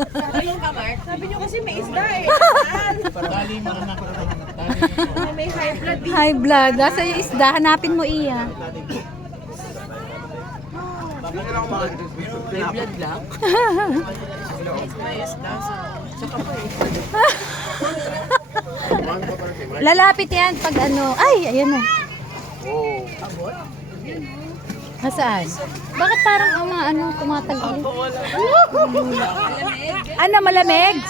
Sabi niyo kasi may isda eh. May high blood. High blood. Nasa yung isda, hanapin mo iya. May blood lang. May isda. Lalapit yan pag ano. Ay, ayan na. Nasaan? Bakit parang ang mga ano tumatagal? Ano, malamig?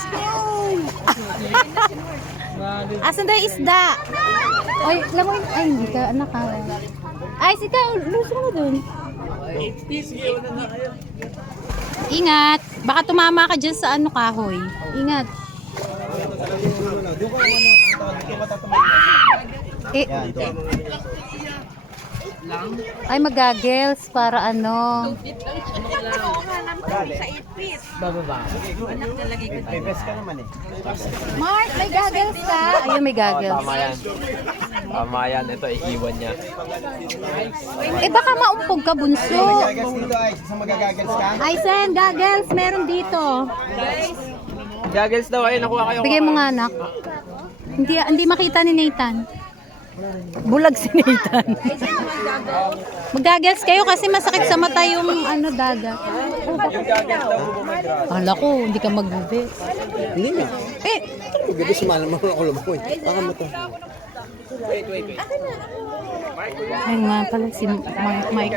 Asan na yung isda? Oy, lamoy. Ay, hindi ka, anak ka. Ay, sika, luso mo dun. Ingat. Baka tumama ka dyan sa ano kahoy. Ingat. Eh, ay magagels para ano. Mark, may gagels ka? Ayun, may gagels. Tama yan. Tama yan. Ito, iiwan niya. Eh baka maumpog ka, bunso. Ay, sen, gagels. Meron dito. Goggles daw. Ayun, nakuha kayo. Bigay mo nga, anak. Hindi makita ni Nathan. Bulag si Nathan. Mag-goggles kayo kasi masakit sa mata yung ano dagat. Yung goggles daw, bumagra. Akala ko, hindi ka magbubi. Hindi nga. Eh, Gabi sumalang mo ako lumakoy. Baka mo to. Wait. ayun nga pala si Mike.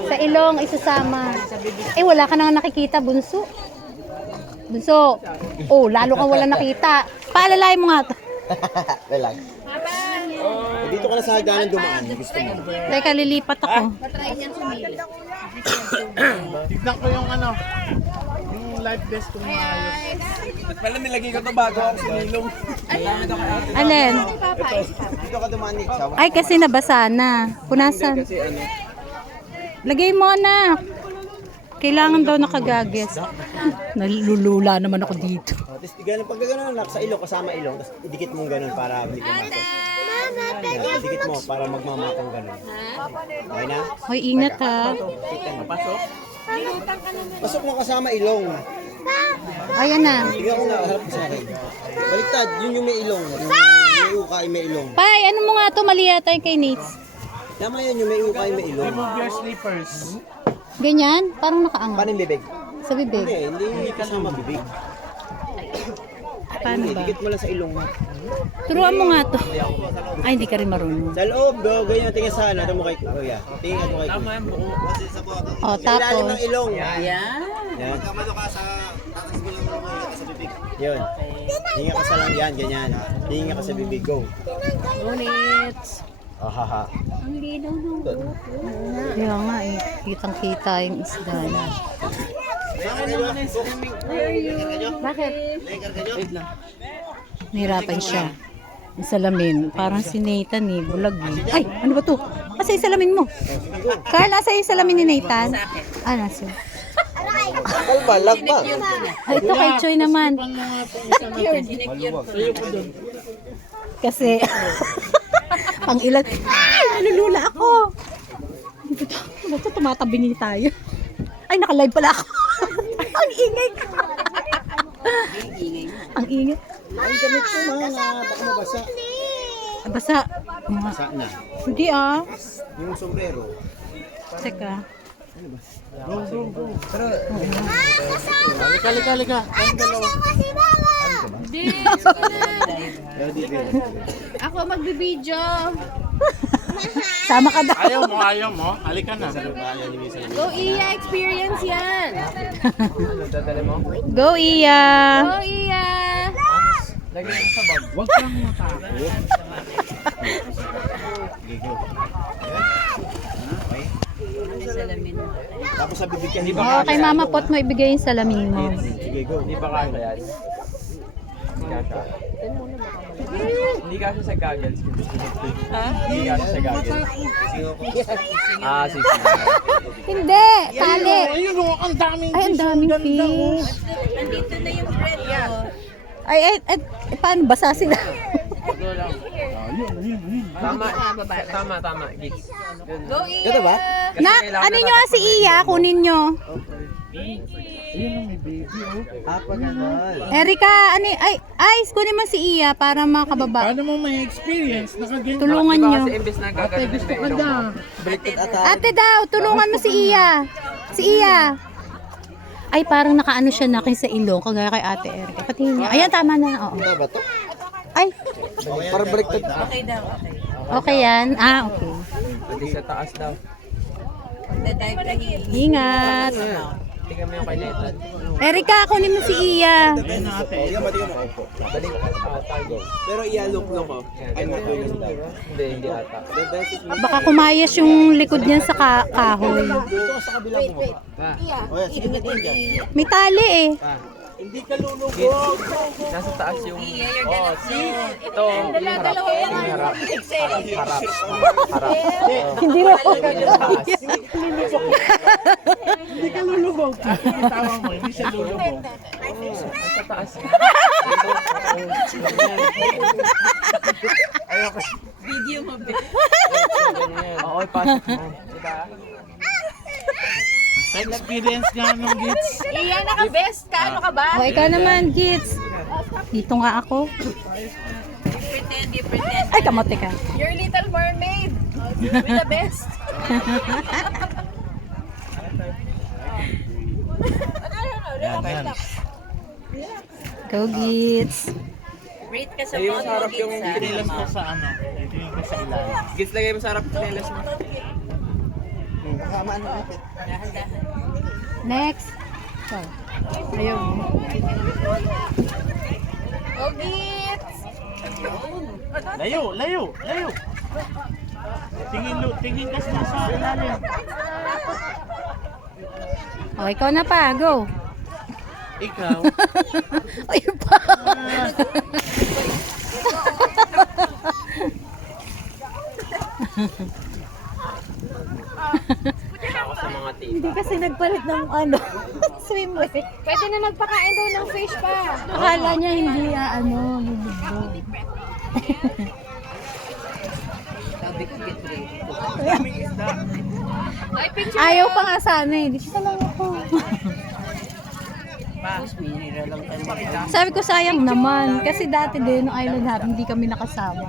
Sa ilong, isasama. Eh, wala ka nang nakikita, bunso. Bunso. Oh, lalo kang wala nakita. Paalalay mo nga. Relax. Dito ka na sa hagdanan dumaan. Gusto mo. Teka, lilipat ako. Tignan ko yung ano, yung live desk kung maayos. Ba't pala nilagay ko ito bago ako sinilong? Alin? Dito ka dumaan ni Sawa. Ay, kasi nabasa na. Punasan. Kasi ano, Lagay mo na. Kailangan daw nakagages. Nalulula naman ako dito. Tapos ganun, pag gano'n anak sa ilong, kasama ilong, tapos idikit mong ganun para hindi pumasok. Yan, idikit mo para magmamakang ganun. Okay na? Hoy, ingat ha. Pasok mo kasama ilong. Ayan na. Tingnan ko na, harap mo sa akin. Baliktad, yun yung may ilong. Yung may ukay may ilong. Pai, ano mo nga to? Mali yata yung kay Nates. Tama yan, yung may ukay may ilong. Remove your slippers. Ganyan? Parang nakaangat. Paano yung bibig? Sa bibig. Hindi kasama bibig. Paano Hindi, ba? dikit mo lang sa ilong mo. Turuan mo nga to. Ay, hindi ka rin marunong. Sa loob, go, ganyan, tingin sa ano, ito mo kay Kuya. Tingin mo kay Kuya. O, Sa ilalim tapos. ng ilong. Yan. Yan. Yun. Hinga ka sa lang yan, ganyan. Hinga ka sa bibig, go. Ngunit. Ahaha. Kaya nga eh. Kitang-kita yung isda na. Bakit? Nahirapan siya. Yung salamin. Parang si Nathan eh. Bulag eh. Ay, ano ba to? Kasi yung salamin mo. Carl, nasa yung salamin ni Nathan? Ah, nasa. Kalbalag ba? Ay, ito kay Choy naman. Kasi, pang ilan. Ay, nalulula ako. Ba't tumatabingi tayo? Ay, naka-live pala ako. Ang ingay ko. Ang ingay. Ay, damit ko mga, baka mabasa. Basa. Basa na. Hindi ah. Yung sombrero. Teka. Halika. Ako magbibideo. Sama ka daw. Ayaw mo. Halika na. Go Iya, experience yan. dadali mo? Go, Iya. Go Iya. Lagay mo sa bag. Huwag kang matakot. Tapos sa bibig ka, Oh, kay Mama Pot mo ibigay yung salamin mo. Sige, go. Hindi ba kaya yan? Hindi kasha. Hindi kasha sa goggles. Hindi kasha sa goggles. Ah, sige. Hindi, tali. Ayun o, ang daming Ay, ang daming fish. Nandito na yung bread. Ay, paano basa sila? Tama, Gits. Go, Ito ba? Kasi Na, kailangan ano nyo si Iya, kunin nyo. Apa ganon. Erika, ano, ay, kunin mo si Iya para makababa. Paano mo may experience? Nakaganyan. Tulungan Diba nyo. kasi imbes na gagawin Gusto ka na. Baliktad ata. Ate daw, tulungan mo si Iya. Si Iya. Ay, parang nakaano siya na sa ilong, kagaya kay Ate Erika. Patingin niya. Ayan, tama na. Oo. Ito ba to? Ay, Para baliktad. Okay daw, okay. okay yan. Ah, okay. Pwede sa taas daw. Pagdadive ka Ingat. Tingnan mo yung kay Nathan. Erika, kunin mo si Iya. Ayun na ate. Balik tayo. Pero ialok-lok ko. Ay, matuloy daw. Hindi ata. Baka kumayas yung likod niyan sa kahoy. Dito ka sa kabilang bumaba. O yan, sige na dyan. May tali eh. Hindi ka lulubog. Nasa taas yung... Yeah, you're gonna float. Ito, yung harap. Yung harap. Harap. Hindi mo. Hindi ka lulubog. Tawa mo, hindi siya lulubog. Nasa taas. Video mo, be. Oo, pasok mo. Diba? Experience nga nung Gits. Iya, naka-best ka. Ano ka ba? O, ikaw naman, Gits. Dito nga ako. Pretend, you pretend. Ay, kamote ka. You're Little Mermaid. With the best. Go, Gits. Rate ka sa Ayun, phone mo, sarap yung Gitsa. Kinilas ko sa ano. Tingin ko sa ilalim. Gits, lagay mo sa harap. Kinelas mo. Kamaan mo. Dahan-dahan. Next. So, ayun. Go, Gits! Layo, layo, layo. Tingin ka sa ilalim. O, ikaw na pa. Go. Ikaw. Ayun pa. Ako sa mga tita. Hindi kasi nagpalit ng ano, swimwear. Pwede na magpakain daw ng fish pa. Akala niya hindi lulubog. Ay, picture. Ayaw pa nga sana eh. Dito lang ako. Sabi ko sayang naman. Kasi dati din, nung island hop, hindi kami nakasama.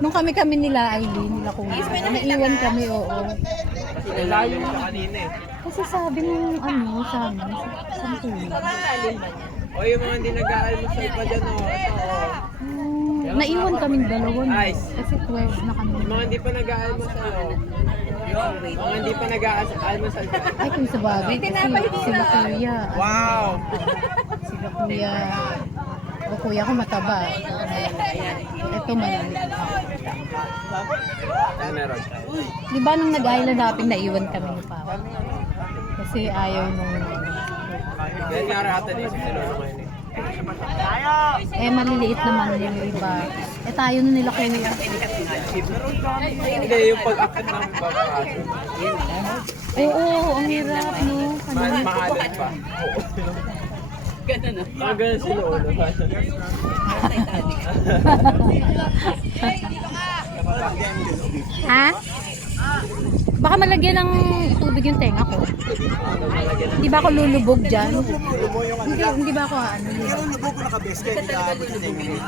Nung kami nila Aileen, nila Kuya. Naiwan kami, oo. Kasi layo sa kanina eh. Kasi sabi nung ano, sa amin, sa Kuya. O yung mga hindi nag-aalmusal pa dyan o. Ito o. Naiwan kaming dalawa. No? Nice. Kasi 12 na kami. Yung mga hindi pa nag-aalmusal o. Mga hindi pa nag-aalmusal pa. Ay, kung sa bagay, kasi sila Kuya. Wow! Sila Kuya. O Kuya ko mataba. Ito malalit. Ano meron? Di ba nung nag-island hopping, naiwan kami ni Papa? Kasi ayaw nung... Ganyan nga rin ata din sa lolo ngayon eh. Eh, maliliit naman yung iba. Eh, tayo na nila Kuya. Hindi, yung pag-akit ng babae. Oo, ang hirap, no? Maalat pa. Ganun na. Mga ganun si lolo. Ha? Baka malagyan ng tubig yung tenga ko. Hindi ba ako lulubog dyan? Hindi ba ako ano? Pero lubog ko nakabest kayo. Hindi ka abot sa tenga.